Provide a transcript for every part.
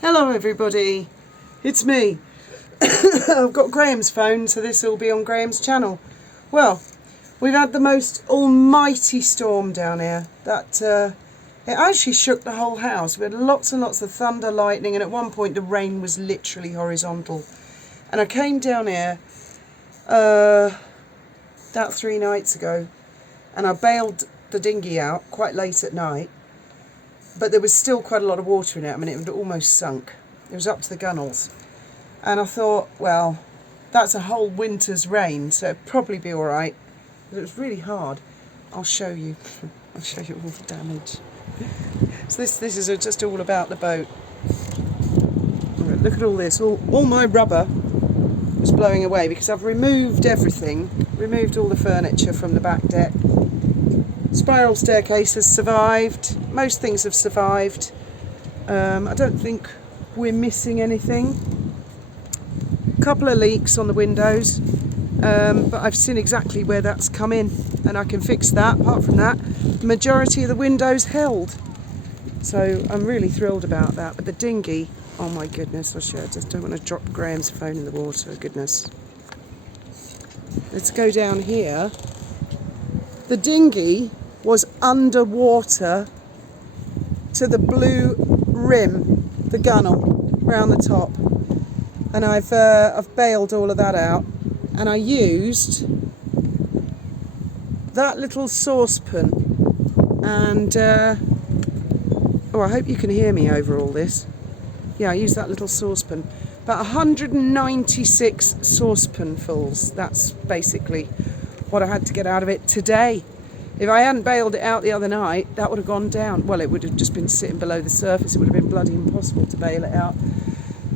Hello everybody, it's me. I've got Graham's phone, so this will be on Graham's channel. Well, we've had the most almighty storm down here that it actually shook the whole house. We had lots and lots of thunder, lightning, and at one point the rain was literally horizontal. And I came down here about 3 nights ago, and I bailed the dinghy out quite late at night. But there was still quite a lot of water in it. I mean, it had almost sunk. It was up to the gunnels. And I thought, well, that's a whole winter's rain, so it'd probably be all right. But it was really hard. I'll show you. I'll show you all the damage. So this is just all about the boat. Look at all this. All my rubber was blowing away because I've removed everything. Removed all the furniture from the back deck. Spiral staircase has survived. Most things have survived. I don't think we're missing anything. A couple of leaks on the windows, but I've seen exactly where that's come in and I can fix that. Apart from that, the majority of the windows held. So I'm really thrilled about that. But the dinghy, oh my goodness, I just don't want to drop Graham's phone in the water, goodness. Let's go down here. The dinghy was underwater to the blue rim, the gunnel, round the top. And I've bailed all of that out. And I used that little saucepan. And, oh, I hope you can hear me over all this. Yeah, I used that little saucepan. About 196 saucepanfuls. That's basically what I had to get out of it today. If I hadn't bailed it out the other night, that would have gone down. Well, it would have just been sitting below the surface. It would have been bloody impossible to bail it out.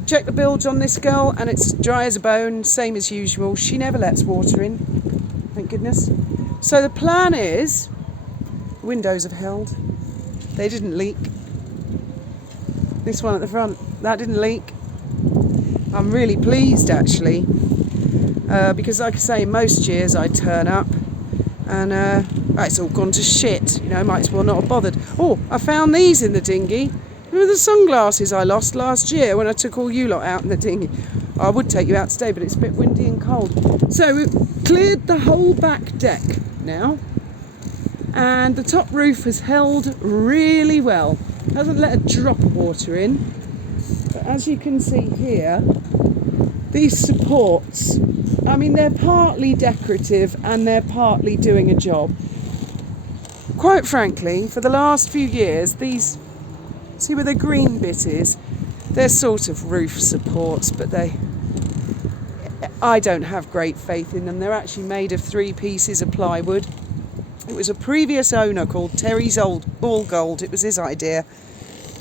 Check the bilge on this girl, and it's dry as a bone, same as usual. She never lets water in, thank goodness. So the plan is, windows have held. They didn't leak. This one at the front, that didn't leak. I'm really pleased, actually. Because like I say, most years I turn up and it's all gone to shit, you know, might as well not have bothered. Oh, I found these in the dinghy. Remember the sunglasses I lost last year when I took all you lot out in the dinghy? I would take you out today, but it's a bit windy and cold. So we've cleared the whole back deck now, and the top roof has held really well. Hasn't let a drop of water in. But as you can see here, these supports, I mean, they're partly decorative and they're partly doing a job. Quite frankly, for the last few years, these, see where the green bit is, they're sort of roof supports, but I don't have great faith in them. They're actually made of 3 pieces of plywood. It was a previous owner called Terry's Allgold. It was his idea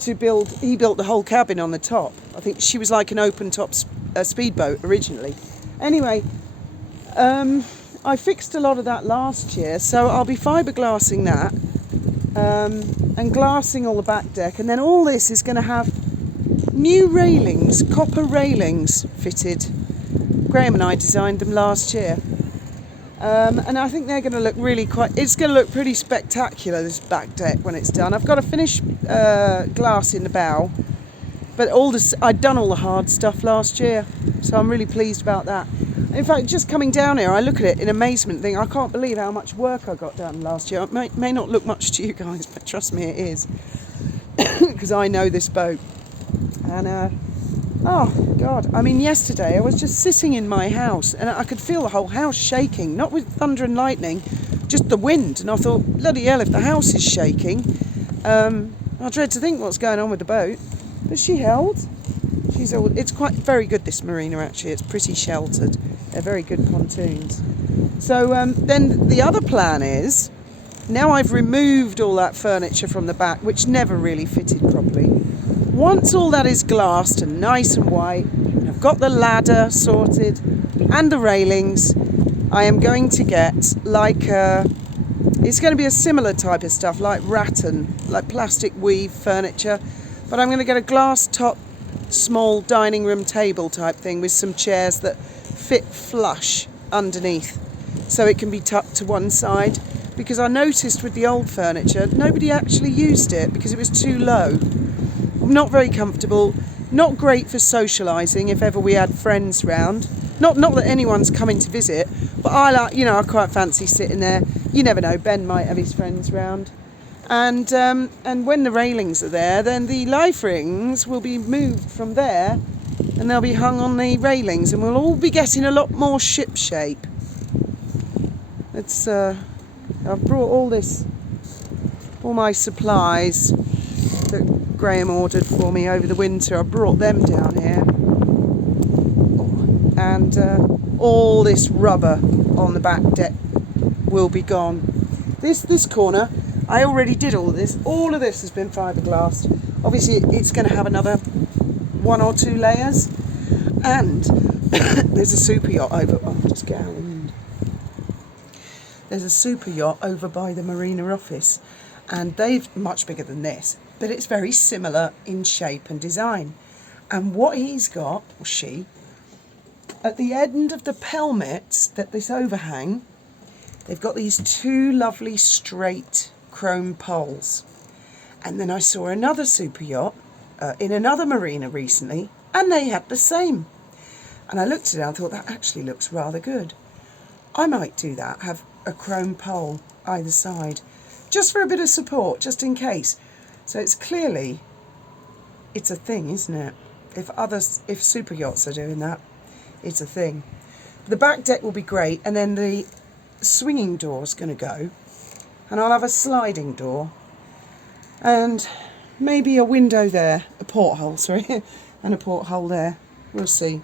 to build. He built the whole cabin on the top. I think she was like an open top speedboat originally. Anyway, I fixed a lot of that last year, so I'll be fiberglassing that and glassing all the back deck, and then all this is going to have new railings, copper railings fitted. Graham and I designed them last year. And I think they're going to look it's going to look pretty spectacular, this back deck, when it's done. I've got to finish glass in the bow, but I'd done all the hard stuff last year, so I'm really pleased about that. In fact, just coming down here, I look at it in amazement, think I can't believe how much work I got done last year. It may not look much to you guys, but trust me, it is, because I know this boat. And oh God, I mean, yesterday I was just sitting in my house and I could feel the whole house shaking, not with thunder and lightning, just the wind. And I thought, bloody hell, if the house is shaking, I dread to think what's going on with the boat. But she held. It's very good, this marina, actually. It's pretty sheltered. They're very good pontoons. So then the other plan is, now I've removed all that furniture from the back, which never really fitted properly. Once all that is glassed and nice and white, I've got the ladder sorted and the railings, I am going to get it's going to be a similar type of stuff, like rattan, like plastic weave furniture, but I'm going to get a glass top, small dining room table type thing with some chairs that fit flush underneath, so it can be tucked to one side, because I noticed with the old furniture, nobody actually used it because it was too low. Not very comfortable. Not great for socialising if ever we had friends round. Not that anyone's coming to visit, but I quite fancy sitting there. You never know, Ben might have his friends round. And when the railings are there, then the life rings will be moved from there and they'll be hung on the railings and we'll all be getting a lot more ship shape. I've brought all my supplies that Graham ordered for me over the winter. I brought them down here. And all this rubber on the back deck will be gone. This corner, I already did all of this. All of this has been fiberglass. Obviously, it's going to have another 1 or 2 layers. And there's a super yacht over. Oh, just get out of the wind. There's a super yacht over by the marina office, and they've much bigger than this, but it's very similar in shape and design. And what he's got, or she, at the end of the pelmets, that this overhang, they've got these 2 lovely straight chrome poles. And then I saw another super yacht in another marina recently, and they had the same. And I looked at it and I thought, that actually looks rather good. I might do that, have a chrome pole either side, just for a bit of support, just in case. So it's clearly, it's a thing, isn't it? If super yachts are doing that, it's a thing. The back deck will be great, and then the swinging door's going to go, and I'll have a sliding door, and maybe a window there, a porthole, sorry, and a porthole there. We'll see.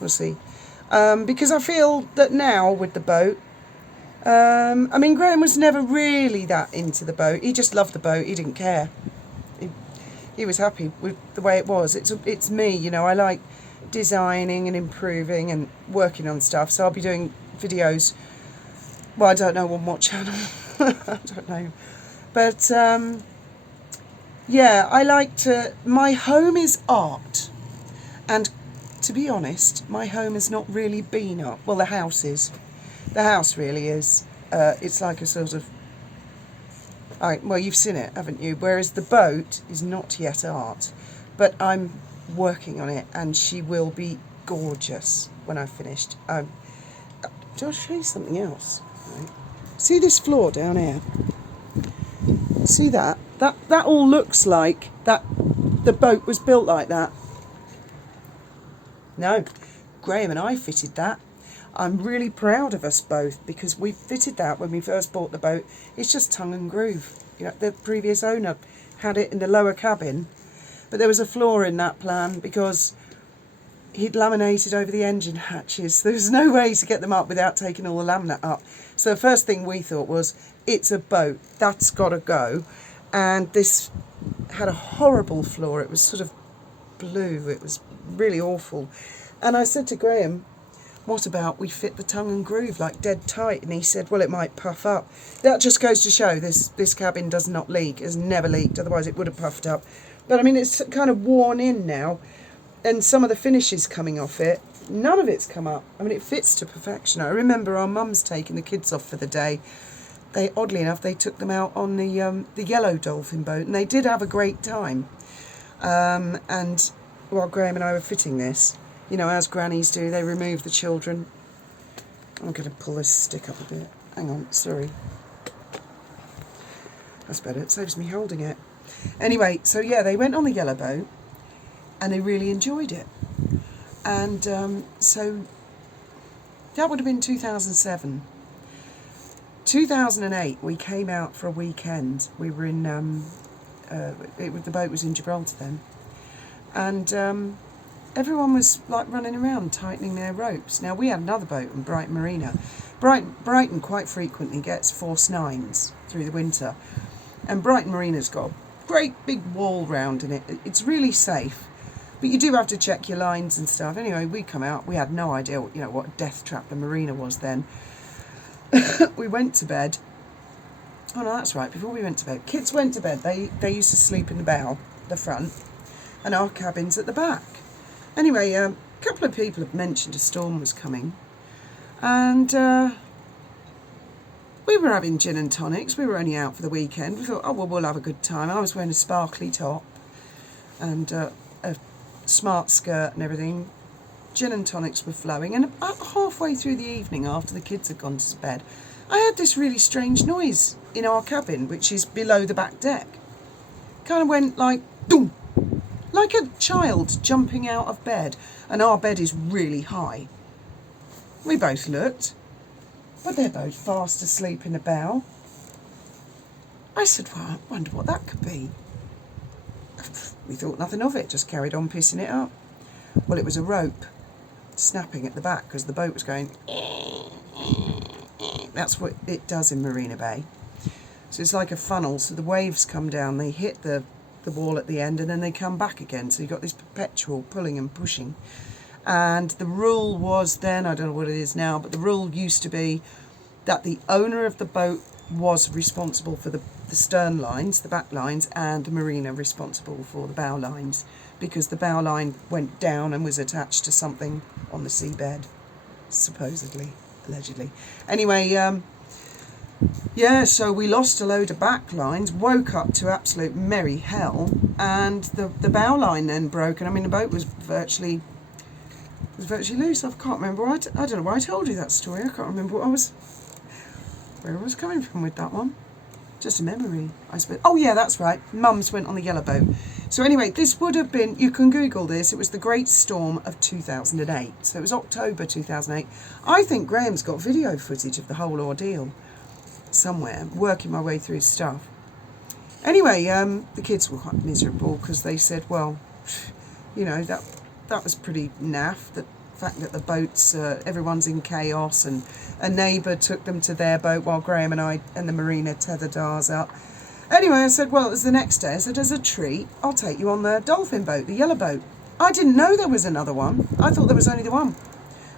Because I feel that now with the boat, Graham was never really that into the boat. He just loved the boat. He didn't care. He was happy with the way it was. It's me, I like designing and improving and working on stuff. So I'll be doing videos. Well, I don't know on what channel. I don't know. But, I like to... My home is art. And to be honest, my home has not really been art. Well, the house is. The house really is. It's like a sort of... well, you've seen it, haven't you? Whereas the boat is not yet art. But I'm working on it, and she will be gorgeous when I've finished. Do I show you something else? Right. See this floor down here? See that? That all looks like that the boat was built like that. No, Graham and I fitted that. I'm really proud of us both because we fitted that when we first bought the boat. It's just tongue and groove. The previous owner had it in the lower cabin, but there was a flaw in that plan because he'd laminated over the engine hatches. There was no way to get them up without taking all the laminate up. So the first thing we thought was, it's a boat, that's got to go. And this had a horrible flaw. It was sort of blue. It was really awful. And I said to Graham, what about we fit the tongue and groove like dead tight? And he said, well, it might puff up. That just goes to show this cabin does not leak. It has never leaked, otherwise it would have puffed up. But it's kind of worn in now, and some of the finishes coming off it, none of it's come up. It fits to perfection. I remember our mums taking the kids off for the day. Oddly enough, they took them out on the yellow dolphin boat, and they did have a great time. And while Graham and I were fitting this, as grannies do, they remove the children. I'm going to pull this stick up a bit. Hang on, sorry. That's better, it saves me holding it. Anyway, so yeah, they went on the yellow boat, and they really enjoyed it. And so that would have been 2007. 2008, we came out for a weekend. We were in, the boat was in Gibraltar then. And everyone was like running around tightening their ropes. Now, we had another boat in Brighton Marina. Brighton quite frequently gets force 9s through the winter. And Brighton Marina's got a great big wall round in it. It's really safe. But you do have to check your lines and stuff. Anyway, we come out. We had no idea what a death trap the marina was then. We went to bed. Oh no, that's right. Before we went to bed, kids went to bed. They used to sleep in the bow, the front, and our cabin's at the back. Anyway, a couple of people had mentioned a storm was coming, and we were having gin and tonics. We were only out for the weekend. We thought, oh well, we'll have a good time. I was wearing a sparkly top and a smart skirt and everything. Gin and tonics were flowing, and about halfway through the evening, after the kids had gone to bed, I heard this really strange noise in our cabin, which is below the back deck. Kind of went like, boom, like a child jumping out of bed, and our bed is really high. We both looked, but they're both fast asleep in the bow. I said, well, I wonder what that could be. We thought nothing of it, just carried on pissing it up. Well, it was a rope snapping at the back because the boat was going. That's what it does in Marina Bay. So it's like a funnel, so the waves come down, they hit the wall at the end, and then they come back again. So you've got this perpetual pulling and pushing. And the rule was then, I don't know what it is now, but the rule used to be that the owner of the boat was responsible for the stern lines, the back lines, and the marina responsible for the bow lines, because the bow line went down and was attached to something on the seabed, supposedly, allegedly. Anyway, so we lost a load of back lines, woke up to absolute merry hell, and the bow line then broke, and I mean the boat was virtually loose. I can't remember. I don't know why I told you that story. I can't remember where I was coming from with that one. Just a memory, I suppose. Oh yeah, that's right. Mum's went on the yellow boat. So anyway, this would have been, you can Google this, it was the Great Storm of 2008. So it was October 2008. I think Graham's got video footage of the whole ordeal somewhere, working my way through stuff. Anyway, the kids were quite miserable because they said, well, you know, that was pretty naff, the fact that the boats, everyone's in chaos, and a neighbour took them to their boat while Graham and I and the marina tethered ours up. Anyway, I said, well, it was the next day. I said, as a treat, I'll take you on the dolphin boat, the yellow boat. I didn't know there was another one. I thought there was only the one,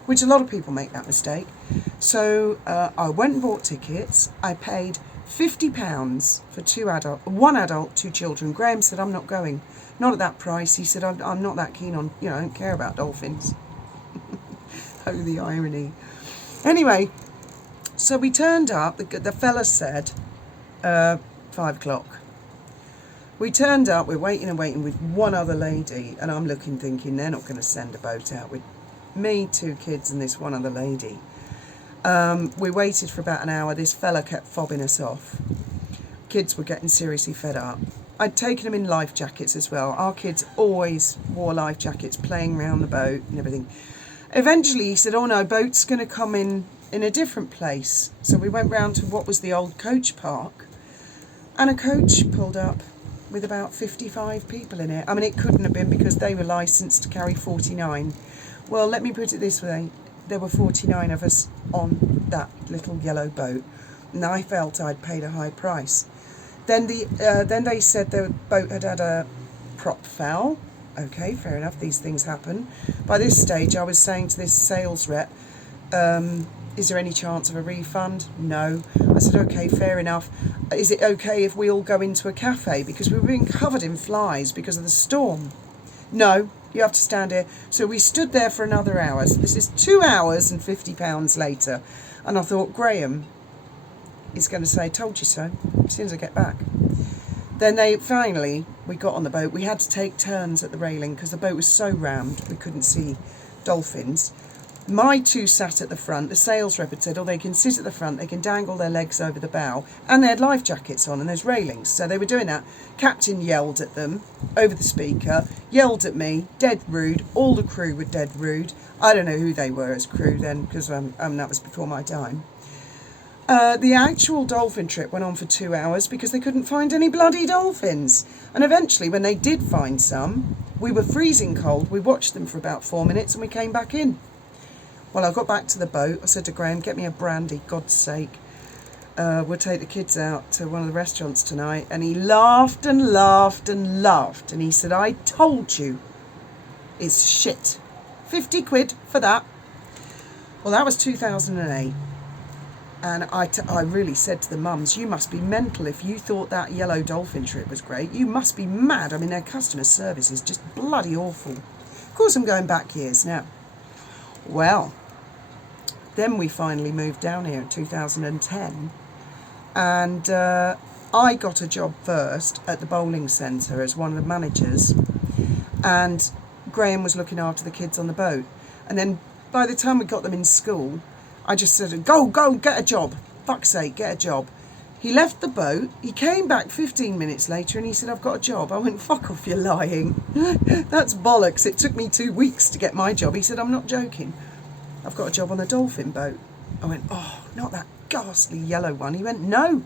which a lot of people make that mistake. So I went and bought tickets. I paid £50 for one adult, 2 children. Graham said, I'm not going. Not at that price. He said, I'm not that keen on, I don't care about dolphins. Oh, the irony. Anyway, so we turned up. The fella said 5 o'clock. We turned up. We're waiting and waiting with one other lady, and I'm looking, thinking they're not going to send a boat out with me, 2 kids, and this one other lady. We waited for about an hour. This fella kept fobbing us off. Kids were getting seriously fed up. I'd taken them in life jackets as well. Our kids always wore life jackets, playing around the boat and everything. Eventually he said, oh no, boat's going to come in a different place. So we went round to what was the old coach park, and a coach pulled up with about 55 people in it. I mean, it couldn't have been, because they were licensed to carry 49. Well, let me put it this way. There were 49 of us on that little yellow boat, and I felt I'd paid a high price. Then they said the boat had a prop foul. Okay, fair enough, these things happen. By this stage, I was saying to this sales rep, is there any chance of a refund? No. I said, okay, fair enough. Is it okay if we all go into a cafe? Because we were being covered in flies because of the storm. No, you have to stand here. So we stood there for another hour. So this is 2 hours and £50 later. And I thought, Graham is going to say, told you so, as soon as I get back. Then we got on the boat. We had to take turns at the railing because the boat was so rammed we couldn't see dolphins. My 2 sat at the front. The sales rep had said, oh, they can sit at the front, they can dangle their legs over the bow, and they had life jackets on and there's railings. So they were doing that. Captain yelled at them over the speaker, yelled at me, dead rude. All the crew were dead rude. I don't know who they were as crew then, because that was before my time. The actual dolphin trip went on for 2 hours because they couldn't find any bloody dolphins. And eventually, when they did find some, we were freezing cold. We watched them for about 4 minutes and we came back in. Well, I got back to the boat. I said to Graham, get me a brandy, God's sake. We'll take the kids out to one of the restaurants tonight. And he laughed and laughed and laughed. And he said, I told you, it's shit. 50 quid for that. Well, that was 2008. And I really said to the mums, you must be mental if you thought that yellow dolphin trip was great. You must be mad. I mean, their customer service is just bloody awful. Of course, I'm going back years now. Well, then we finally moved down here in 2010. And I got a job first at the bowling centre as one of the managers. And Graham was looking after the kids on the boat. And then by the time we got them in school, I just said, go, get a job. Fuck's sake, get a job. He left the boat. He came back 15 minutes later and he said, I've got a job. I went, fuck off, you're lying. That's bollocks. It took me 2 weeks to get my job. He said, I'm not joking. I've got a job on a dolphin boat. I went, oh, not that ghastly yellow one. He went, no,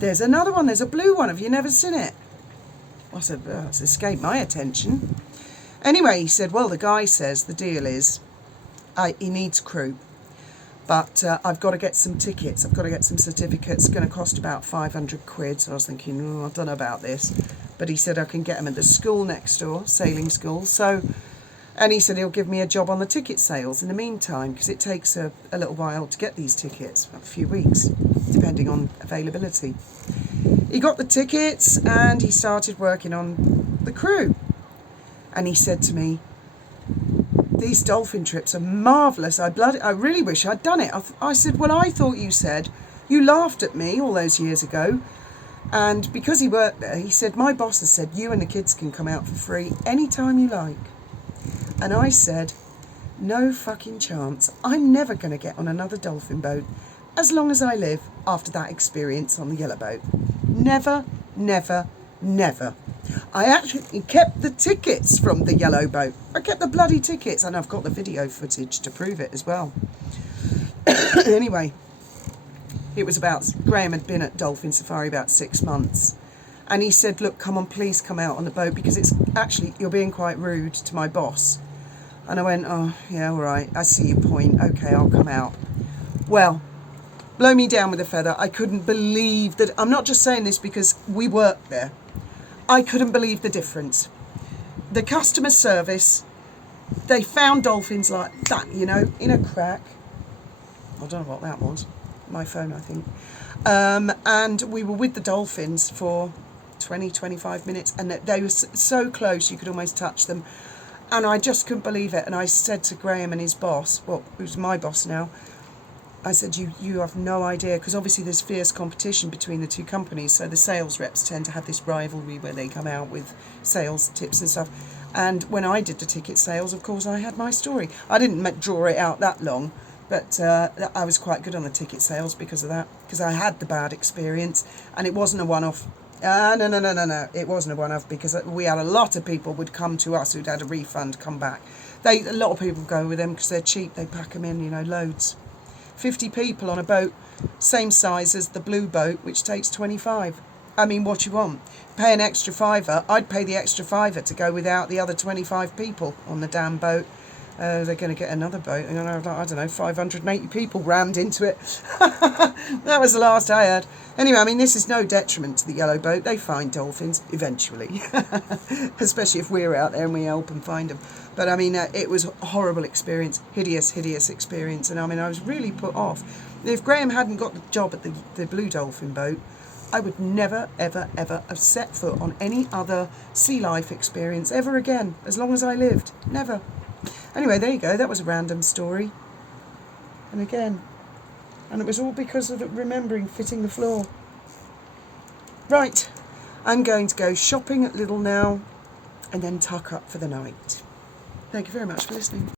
there's another one. There's a blue one. Have you never seen it? I said, well, it's escaped my attention. Anyway, he said, well, the guy says the deal is he needs crew. But I've got to get some tickets. I've got to get some certificates. It's going to cost about 500 quid. So I was thinking, oh, I don't know about this. But he said I can get them at the school next door, sailing school. And he said he'll give me a job on the ticket sales in the meantime, because it takes a little while to get these tickets, a few weeks, depending on availability. He got the tickets and he started working on the crew. And he said to me, these dolphin trips are marvellous. I really wish I'd done it. I said, well, I thought you said, you laughed at me all those years ago. And because he worked there, he said, my boss has said, you and the kids can come out for free anytime you like. And I said, no fucking chance. I'm never going to get on another dolphin boat as long as I live after that experience on the yellow boat. Never, never, never. I actually kept the tickets from the yellow boat. I kept the bloody tickets, and I've got the video footage to prove it as well. Anyway, it was about, Graham had been at Dolphin Safari about 6 months. And he said, look, come on, please come out on the boat, because it's actually, you're being quite rude to my boss. And I went, oh, yeah, all right, I see your point. Okay, I'll come out. Well, blow me down with a feather. I couldn't believe that. I'm not just saying this because we worked there. I couldn't believe the difference. The customer service, they found dolphins like that, you know, in a crack. I don't know what that was. My phone, I think. And we were with the dolphins for 20, 25 minutes, and they were so close you could almost touch them. And I just couldn't believe it. And I said to Graham and his boss, well, who's my boss now, I said, you have no idea, because obviously there's fierce competition between the two companies, so the sales reps tend to have this rivalry where they come out with sales tips and stuff. And when I did the ticket sales, of course, I had my story. I didn't draw it out that long, but I was quite good on the ticket sales because of that, because I had the bad experience, and it wasn't a one-off. No. It wasn't a one-off, because we had a lot of people would come to us who'd had a refund come back. A lot of people go with them because they're cheap. They pack them in, you know, loads. 50 people on a boat, same size as the blue boat, which takes 25. I mean, what you want? Pay an extra £5. I'd pay the extra £5 to go without the other 25 people on the damn boat. They're going to get another boat. I don't know, 580 people rammed into it. That was the last I heard. Anyway, I mean, this is no detriment to the yellow boat. They find dolphins eventually, especially if we're out there and we help them find them. But I mean, it was a horrible experience, hideous experience. And I mean, I was really put off. If Graham hadn't got the job at the blue dolphin boat, I would never, ever, ever have set foot on any other sea life experience ever again, as long as I lived. Never. Anyway, there you go. That was a random story. And again, and it was all because of remembering fitting the floor. Right, I'm going to go shopping at Lidl now and then tuck up for the night. Thank you very much for listening.